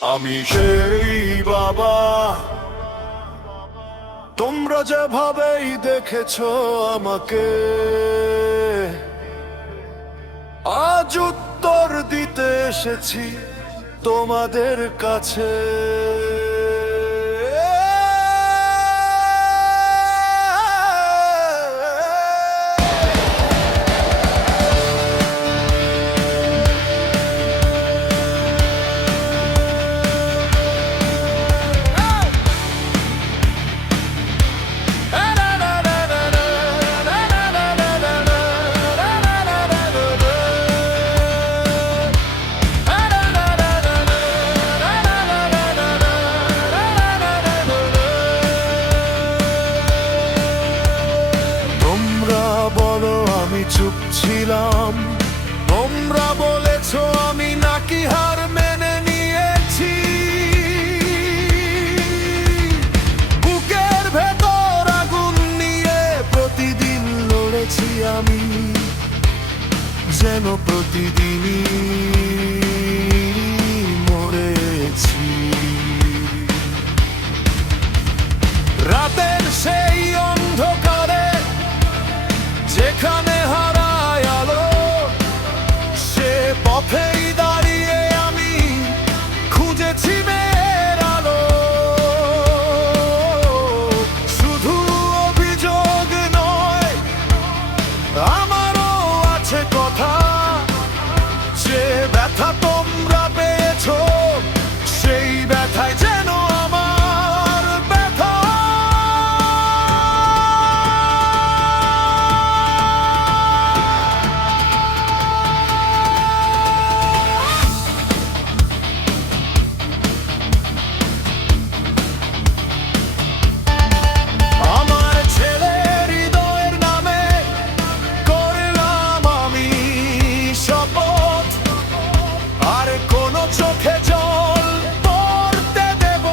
আমি সেই বাবা, তোমরা যেভাবেই দেখেছো আমাকে, আজ উত্তর দিতে এসেছি তোমাদের কাছে। চুপ ছিলাম, তোমরা বলেছো আমি নাকি হার মেনে নিয়েছি। বুকের ভেতর আগুন নিয়ে প্রতিদিন লড়েছি আমি, যেন প্রতিদিনই মরেছি। রাতের সেই অন্ধকারে যেখানে হারায় আলো, সে পথেই দাঁড়িয়ে আমি খুঁজেছি মেয়ের আলো। শুধু অভিযোগ নয়, আমারও আছে কথা, যে ব্যথা তোমরা পেয়েছো সেই ব্যথায় যেন আমার ব্যথা। চোখে জল পড়তে দেব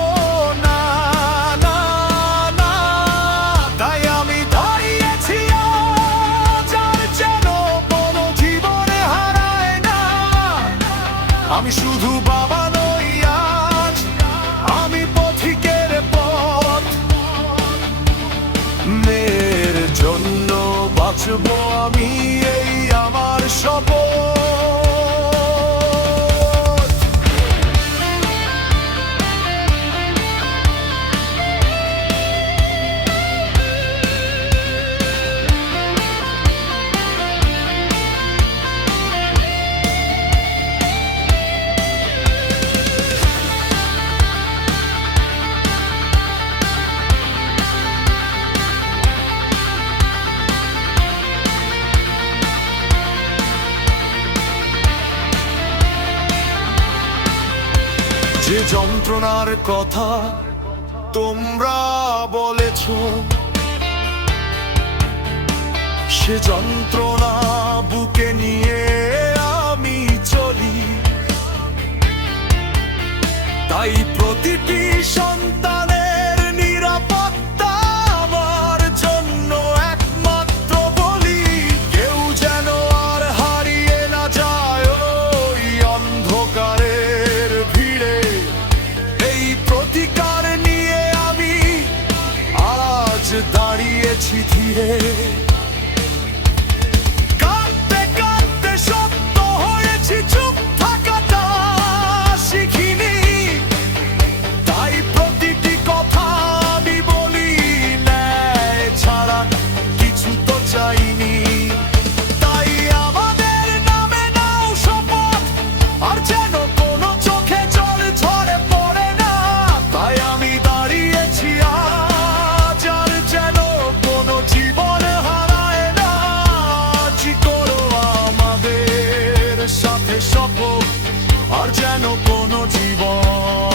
না, না, না। তাই আমি দাঁড়িয়েছি আজ, আর যেন কোনো জীবনে হারায় না। আমি শুধু বাবা নই আজ, আমি পথিকের পথ। মেয়ের জন্য বাঁচবো আমি, এই আমার শপথ। যে যন্ত্রণার কথা তোমরা বলেছো, সে যন্ত্রণা বুকে নিয়ে আমি চলি। তাই প্রতিটি সন্তানের নিরাপত্তা আমার জন্য একমাত্র বলি। কেউ যেন আর হারিয়ে না যায় ওই অন্ধকারের ভিড়ে। এই প্রতিকার নিয়ে আমি আজ দাঁড়িয়েছি ধীরে। কাঁদতে কাঁদতে শক্ত হয়েছি, চুপ থাকাটা শিখিনি। তাই প্রতিটি কথা আমি বলি, ন্যায় ছাড়া কিছু তো চাইনি। তাই আমাদের নামে নাও শপথ, আর যেন কোনো চোখে জল ঝরে পড়ে না। তাই আমি দাঁড়িয়েছি আজ, আর যেন কোনো জীবন হারায় না। জি করো আমাদের সাথে শপথ, আর যেন কোনো জীবন